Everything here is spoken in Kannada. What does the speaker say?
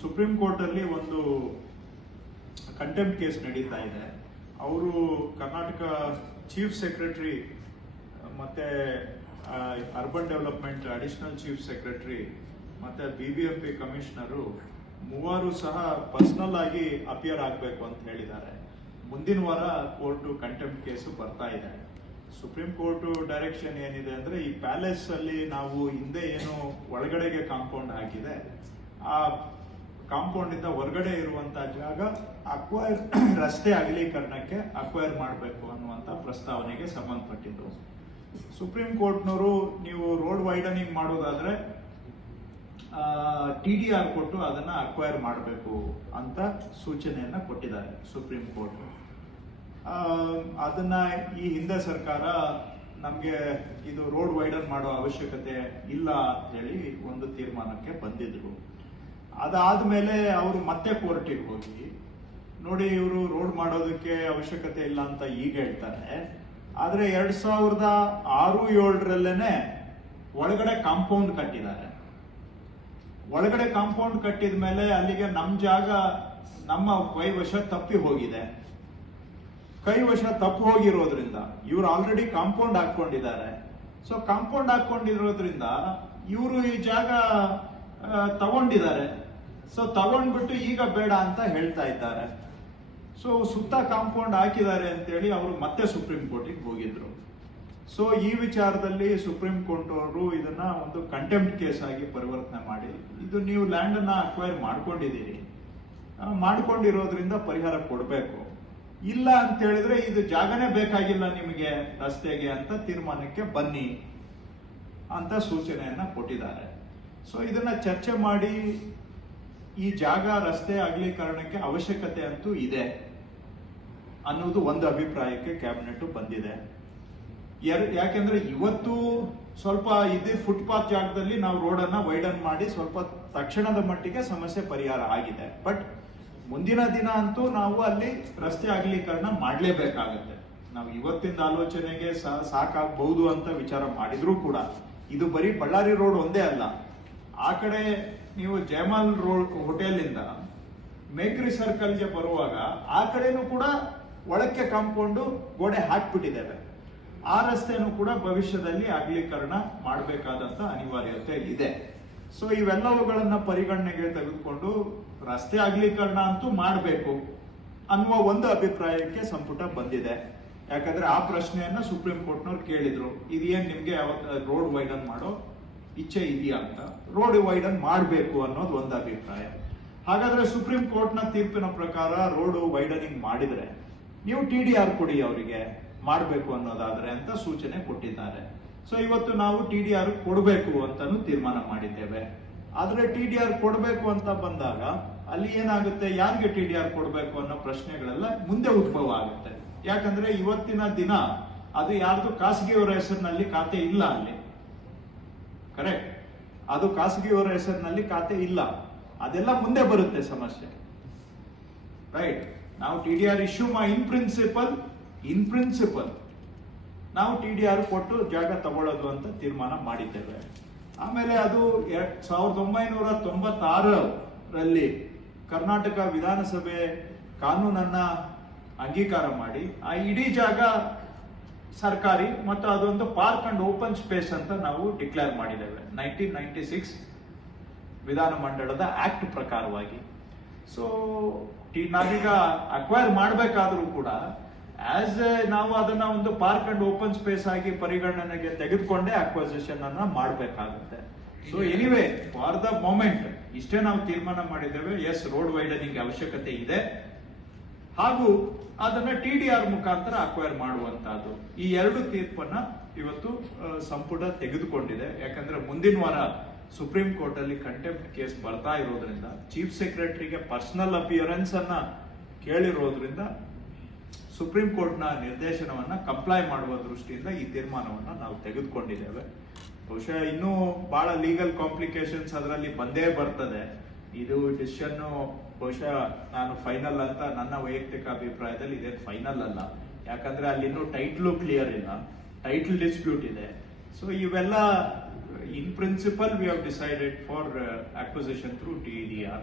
ಸುಪ್ರೀಂ ಕೋರ್ಟ್ ಅಲ್ಲಿ ಒಂದು ಕಂಟೆಂಪ್ಟ್ ಕೇಸ್ ನಡೀತಾ ಇದೆ. ಅವರು ಕರ್ನಾಟಕ ಚೀಫ್ ಸೆಕ್ರೆಟರಿ ಮತ್ತೆ urban development additional chief secretary ಮತ್ತೆ BBMP ಕಮಿಷನರು ಮೂವರು ಸಹ ಪರ್ಸನಲ್ ಆಗಿ ಅಪಿಯರ್ ಆಗಬೇಕು ಅಂತ ಹೇಳಿದ್ದಾರೆ. ಮುಂದಿನ ವಾರ ಕೋರ್ಟ್ ಕಂಟೆಂಪ್ಟ್ ಕೇಸು ಬರ್ತಾ ಇದೆ. ಸುಪ್ರೀಂ ಕೋರ್ಟ್ ಡೈರೆಕ್ಷನ್ ಏನಿದೆ ಅಂದ್ರೆ, ಈ ಪ್ಯಾಲೇಸ್ ಅಲ್ಲಿ ನಾವು ಹಿಂದೆ ಏನು ಒಳಗಡೆಗೆ ಕಾಂಪೌಂಡ್ ಹಾಕಿದೆ, ಆ ಕಾಂಪೌಂಡ್ ಇಂದ ಹೊರಗಡೆ ಇರುವಂತಹ ಜಾಗ ಅಕ್ವೈರ್ ರಸ್ತೆ ಅಗಲೀಕರಣಕ್ಕೆ ಅಕ್ವೈರ್ ಮಾಡಬೇಕು ಅನ್ನುವಂತ ಪ್ರಸ್ತಾವನೆಗೆ ಸಂಬಂಧಪಟ್ಟಿದ್ದು. ಸುಪ್ರೀಂ ಕೋರ್ಟ್ನವರು ನೀವು ರೋಡ್ ವೈಡನಿಂಗ್ ಮಾಡೋದಾದ್ರೆ TDR ಕೊಟ್ಟು ಅದನ್ನ ಅಕ್ವೈರ್ ಮಾಡಬೇಕು ಅಂತ ಸೂಚನೆಯನ್ನ ಕೊಟ್ಟಿದ್ದಾರೆ ಸುಪ್ರೀಂ ಕೋರ್ಟ್. ಅದನ್ನ ಈ ಹಿಂದೆ ಸರ್ಕಾರ ನಮ್ಗೆ ಇದು ರೋಡ್ ವೈಡನ್ ಮಾಡೋ ಅವಶ್ಯಕತೆ ಇಲ್ಲ ಅಂತ ಹೇಳಿ ಒಂದು ತೀರ್ಮಾನಕ್ಕೆ ಬಂದಿದ್ರು. ಅದಾದ್ಮೇಲೆ ಅವರು ಮತ್ತೆ ಕೋರ್ಟಿಗೆ ಹೋಗಿ ನೋಡಿ, ಇವರು ರೋಡ್ ಮಾಡೋದಕ್ಕೆ ಅವಶ್ಯಕತೆ ಇಲ್ಲ ಅಂತ ಈಗ ಹೇಳ್ತಾರೆ. ಆದ್ರೆ 2006-07 ಒಳಗಡೆ ಕಾಂಪೌಂಡ್ ಕಟ್ಟಿದ್ದಾರೆ. ಒಳಗಡೆ ಕಾಂಪೌಂಡ್ ಕಟ್ಟಿದ ಮೇಲೆ ಅಲ್ಲಿಗೆ ನಮ್ ಜಾಗ ನಮ್ಮ ಕೈವಶ ತಪ್ಪಿ ಹೋಗಿದೆ. ಕೈವಶ ತಪ್ಪು ಹೋಗಿರೋದ್ರಿಂದ ಇವ್ರು ಆಲ್ರೆಡಿ ಕಾಂಪೌಂಡ್ ಹಾಕೊಂಡಿದ್ದಾರೆ. ಸೊ ಕಾಂಪೌಂಡ್ ಹಾಕೊಂಡಿರೋದ್ರಿಂದ ಇವರು ಈ ಜಾಗ ತಗೊಂಡಿದ್ದಾರೆ. ಸೊ ತಗೊಂಡ್ಬಿಟ್ಟು ಈಗ ಬೇಡ ಅಂತ ಹೇಳ್ತಾ ಇದ್ದಾರೆ. ಸೊ ಸುತ್ತ ಕಾಂಪೌಂಡ್ ಹಾಕಿದ್ದಾರೆ ಅಂತೇಳಿ ಅವರು ಮತ್ತೆ ಸುಪ್ರೀಂ ಕೋರ್ಟಿಗೆ ಹೋಗಿದ್ರು. ಸೊ ಈ ವಿಚಾರದಲ್ಲಿ ಸುಪ್ರೀಂ ಕೋರ್ಟ್ ಅವರು ಇದನ್ನ ಒಂದು ಕಂಟೆಂಪ್ಟ್ ಕೇಸ್ ಆಗಿ ಪರಿವರ್ತನೆ ಮಾಡಿ, ಇದು ನೀವು ಲ್ಯಾಂಡ್ ಅನ್ನ ಅಕ್ವೈರ್ ಮಾಡ್ಕೊಂಡಿದ್ದೀರಿ, ಮಾಡ್ಕೊಂಡಿರೋದ್ರಿಂದ ಪರಿಹಾರ ಕೊಡಬೇಕು, ಇಲ್ಲ ಅಂತ ಹೇಳಿದ್ರೆ ಇದು ಜಾಗನೇ ಬೇಕಾಗಿಲ್ಲ ನಿಮಗೆ ರಸ್ತೆಗೆ ಅಂತ ತೀರ್ಮಾನಕ್ಕೆ ಬನ್ನಿ ಅಂತ ಸೂಚನೆಯನ್ನ ಕೊಟ್ಟಿದ್ದಾರೆ. ಸೊ ಇದನ್ನ ಚರ್ಚೆ ಮಾಡಿ ಈ ಜಾಗ ರಸ್ತೆ ಅಗಲೀಕರಣಕ್ಕೆ ಅವಶ್ಯಕತೆ ಅಂತೂ ಇದೆ ಅನ್ನೋದು ಒಂದು ಅಭಿಪ್ರಾಯಕ್ಕೆ ಕ್ಯಾಬಿನೆಟ್ ಬಂದಿದೆ. ಯಾಕೆಂದ್ರೆ ಇವತ್ತು ಸ್ವಲ್ಪ ಇದೇ ಫುಟ್ಪಾತ್ ಜಾಗದಲ್ಲಿ ನಾವು ರೋಡನ್ನ ವೈಡನ್ ಮಾಡಿ ಸ್ವಲ್ಪ ತಕ್ಷಣದ ಮಟ್ಟಿಗೆ ಸಮಸ್ಯೆ ಪರಿಹಾರ ಆಗಿದೆ. ಬಟ್ ಮುಂದಿನ ದಿನ ಅಂತೂ ನಾವು ಅಲ್ಲಿ ರಸ್ತೆ ಅಗಲೀಕರಣ ಮಾಡಲೇಬೇಕಾಗತ್ತೆ. ನಾವು ಇವತ್ತಿನ ಆಲೋಚನೆಗೆ ಸಾಕಾಗಬಹುದು ಅಂತ ವಿಚಾರ ಮಾಡಿದ್ರು ಕೂಡ ಇದು ಬರೀ ಬಳ್ಳಾರಿ ರೋಡ್ ಒಂದೇ ಅಲ್ಲ. ಆ ಕಡೆ ನೀವು ಜಯಮಾಲ್ ರೋಡ್ ಹೋಟೆಲ್ ಇಂದ ಮೇಕ್ರಿ ಸರ್ಕಲ್ಗೆ ಬರುವಾಗ ಆ ಕಡೆನೂ ಕೂಡ ಒಳಕ್ಕೆ ಕಾಂಪೌಂಡ್ ಗೋಡೆ ಹಾಕ್ಬಿಟ್ಟಿದ್ದೇವೆ. ಆ ರಸ್ತೆನೂ ಕೂಡ ಭವಿಷ್ಯದಲ್ಲಿ ಅಗಲೀಕರಣ ಮಾಡಬೇಕಾದಂತ ಅನಿವಾರ್ಯತೆ ಇದೆ. ಸೊ ಇವೆಲ್ಲವುಗಳನ್ನ ಪರಿಗಣನೆಗೆ ತೆಗೆದುಕೊಂಡು ರಸ್ತೆ ಅಗಲೀಕರಣ ಅಂತೂ ಮಾಡಬೇಕು ಅನ್ನುವ ಒಂದು ಅಭಿಪ್ರಾಯಕ್ಕೆ ಸಂಪುಟ ಬಂದಿದೆ. ಯಾಕಂದ್ರೆ ಆ ಪ್ರಶ್ನೆಯನ್ನ ಸುಪ್ರೀಂ ಕೋರ್ಟ್ನವ್ರು ಕೇಳಿದ್ರು, ಇದೇನ್ ನಿಮ್ಗೆ ರೋಡ್ ವೈಡನ್ ಮಾಡೋ ಇಚ್ಛೆ ಇದೆಯಾ ಅಂತ. ರೋಡ್ ವೈಡನ್ ಮಾಡಬೇಕು ಅನ್ನೋದು ಒಂದು ಅಭಿಪ್ರಾಯ. ಹಾಗಾದ್ರೆ ಸುಪ್ರೀಂ ಕೋರ್ಟ್ನ ತೀರ್ಪಿನ ಪ್ರಕಾರ ರೋಡ್ ವೈಡನಿಂಗ್ ಮಾಡಿದ್ರೆ ನೀವು TDR ಕೊಡಿ ಅವರಿಗೆ ಮಾಡಬೇಕು ಅನ್ನೋದಾದ್ರೆ ಅಂತ ಸೂಚನೆ ಕೊಟ್ಟಿದ್ದಾರೆ. ಸೊ ಇವತ್ತು ನಾವು TDR ಕೊಡಬೇಕು ಅಂತಾನು ತೀರ್ಮಾನ ಮಾಡಿದ್ದೇವೆ. ಆದ್ರೆ TDR ಕೊಡಬೇಕು ಅಂತ ಬಂದಾಗ ಅಲ್ಲಿ ಏನಾಗುತ್ತೆ, ಯಾರಿಗೆ TDR ಕೊಡಬೇಕು ಅನ್ನೋ ಪ್ರಶ್ನೆಗಳೆಲ್ಲ ಮುಂದೆ ಉದ್ಭವ ಆಗುತ್ತೆ. ಯಾಕಂದ್ರೆ ಇವತ್ತಿನ ದಿನ ಅದು ಯಾರ್ದು ಖಾಸಗಿಯವರ ಹೆಸರಿನಲ್ಲಿ ಖಾತೆ ಇಲ್ಲ ಅಲ್ಲಿ. ಕರೆಕ್ಟ್, ಅದು ಖಾಸಗಿಯವರ ಹೆಸರಿನಲ್ಲಿ ಖಾತೆ ಇಲ್ಲ. ಅದೆಲ್ಲ ಮುಂದೆ ಬರುತ್ತೆ ಸಮಸ್ಯೆ. ರೈಟ್, ನಾವು TDR ಇಶ್ಯೂ ಇನ್ ಪ್ರಿನ್ಸಿಪಲ್ ನಾವು TDR ಕೊಟ್ಟು ಜಾಗ ತಗೊಳ್ಳೋದು ಅಂತ ತೀರ್ಮಾನ ಮಾಡಿದ್ದೇವೆ. ಆಮೇಲೆ ಅದು 1996ರಲ್ಲಿ ಕರ್ನಾಟಕ ವಿಧಾನಸಭೆ ಕಾನೂನನ್ನ ಅಂಗೀಕಾರ ಮಾಡಿ ಆ ಇಡೀ ಜಾಗ ಸರ್ಕಾರಿ ಮತ್ತು ಅದೊಂದು ಪಾರ್ಕ್ ಅಂಡ್ ಓಪನ್ ಸ್ಪೇಸ್ ಅಂತ ನಾವು ಡಿಕ್ಲೇರ್ ಮಾಡಿದ್ದೇವೆ 1996 ವಿಧಾನಮಂಡಲದ ಆಕ್ಟ್ ಪ್ರಕಾರವಾಗಿ. ಸೊ ನಾವೀಗ ಅಕ್ವೈರ್ ಮಾಡಬೇಕಾದ್ರೂ ಕೂಡ ನಾವು ಅದನ್ನ ಒಂದು ಪಾರ್ಕ್ ಅಂಡ್ ಓಪನ್ ಸ್ಪೇಸ್ ಆಗಿ ಪರಿಗಣನೆಗೆ ತೆಗೆದುಕೊಂಡೇ ಅಕ್ವೈಸೇಷನ್ ಅನ್ನ ಮಾಡಬೇಕಾಗುತ್ತೆ. So anyway, for the moment ಇಷ್ಟೇ ನಾವು ತೀರ್ಮಾನ ಮಾಡಿದ್ದೇವೆ. ಎಸ್, ರೋಡ್ ವೈಡನಿಂಗ್ ಅವಶ್ಯಕತೆ ಇದೆ ಹಾಗೂ ಅದನ್ನ TDR ಮುಖಾಂತರ ಅಕ್ವೈರ್ ಮಾಡುವಂತಹದ್ದು. ಈ ಎರಡು ತೀರ್ಪನ್ನ ಇವತ್ತು ಸಂಪುಟ ತೆಗೆದುಕೊಂಡಿದೆ. ಯಾಕಂದ್ರೆ ಮುಂದಿನ ವಾರ ಸುಪ್ರೀಂ ಕೋರ್ಟ್ ಅಲ್ಲಿ ಕಂಟೆಂಪ್ಟ್ ಕೇಸ್ ಬರ್ತಾ ಇರೋದ್ರಿಂದ, ಚೀಫ್ ಸೆಕ್ರೆಟರಿಗೆ ಪರ್ಸನಲ್ ಅಪಿಯರೆನ್ಸ್ ಅನ್ನ ಕೇಳಿರೋದ್ರಿಂದ ಸುಪ್ರೀಂ ಕೋರ್ಟ್ ನ ನಿರ್ದೇಶನವನ್ನ ಕಂಪ್ಲೈ ಮಾಡುವ ದೃಷ್ಟಿಯಿಂದ ಈ ತೀರ್ಮಾನವನ್ನ ನಾವು ತೆಗೆದುಕೊಂಡಿದ್ದೇವೆ. ಬಹುಶಃ ಇನ್ನೂ ಬಹಳ ಲೀಗಲ್ ಕಾಂಪ್ಲಿಕೇಶನ್ಸ್ ಅದರಲ್ಲಿ ಬಂದೇ ಬರ್ತದೆ. ಇದು ಡಿಸಿಷನ್ ಬಹುಶಃ ನಾನು ಫೈನಲ್ ಅಂತ ನನ್ನ ವೈಯಕ್ತಿಕ ಅಭಿಪ್ರಾಯದಲ್ಲಿ ಇದೇನು ಫೈನಲ್ ಅಲ್ಲ. ಯಾಕಂದ್ರೆ ಅಲ್ಲಿ ಇನ್ನೂ ಟೈಟ್ಲು ಕ್ಲಿಯರ್ ಇಲ್ಲ, ಟೈಟ್ಲ್ ಡಿಸ್ಪ್ಯೂಟ್ ಇದೆ. ಸೊ ಇವೆಲ್ಲ in principle we have decided for acquisition through TDR.